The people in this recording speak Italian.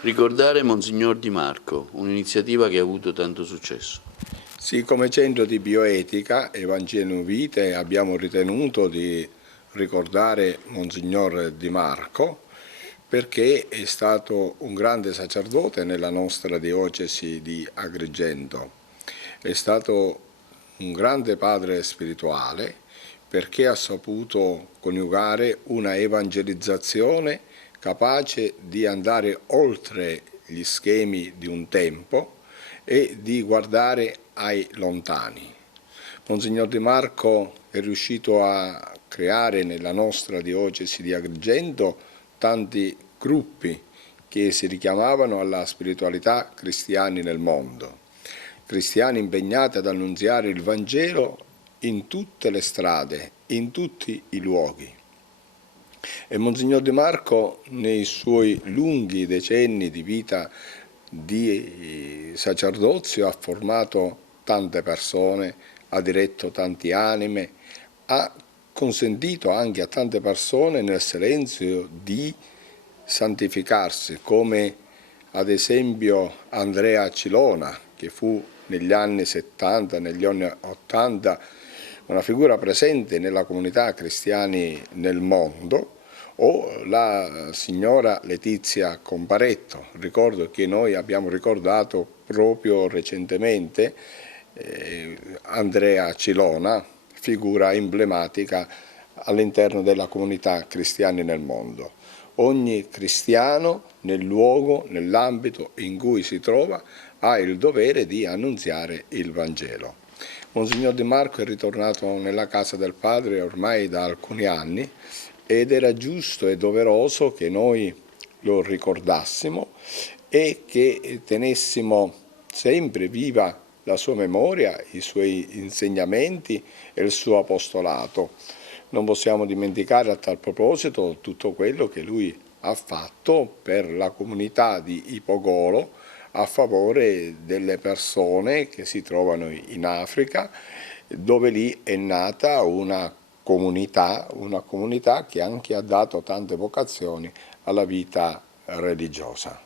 Ricordare Monsignor Di Marco, un'iniziativa che ha avuto tanto successo. Sì, come centro di bioetica Evangelium Vitae abbiamo ritenuto di ricordare Monsignor Di Marco perché è stato un grande sacerdote nella nostra diocesi di Agrigento. È stato un grande padre spirituale perché ha saputo coniugare una evangelizzazione capace di andare oltre gli schemi di un tempo e di guardare ai lontani. Monsignor Di Marco è riuscito a creare nella nostra diocesi di Agrigento tanti gruppi che si richiamavano alla spiritualità cristiani nel mondo, cristiani impegnati ad annunziare il Vangelo in tutte le strade, in tutti i luoghi. E Monsignor Di Marco, nei suoi lunghi decenni di vita di sacerdozio, ha formato tante persone, ha diretto tante anime, ha consentito anche a tante persone nel silenzio di santificarsi, come ad esempio Andrea Cilona, che fu negli anni 70, negli anni 80, una figura presente nella comunità cristiani nel mondo, o la signora Letizia Comparetto. Ricordo che noi abbiamo ricordato proprio recentemente Andrea Cilona, figura emblematica all'interno della comunità cristiani nel mondo. Ogni cristiano nel luogo, nell'ambito in cui si trova, ha il dovere di annunziare il Vangelo. Monsignor Di Marco è ritornato nella casa del Padre ormai da alcuni anni ed era giusto e doveroso che noi lo ricordassimo e che tenessimo sempre viva la sua memoria, i suoi insegnamenti e il suo apostolato. Non possiamo dimenticare a tal proposito tutto quello che lui ha fatto per la comunità di Ipogolo a favore delle persone che si trovano in Africa, dove lì è nata una comunità che anche ha dato tante vocazioni alla vita religiosa.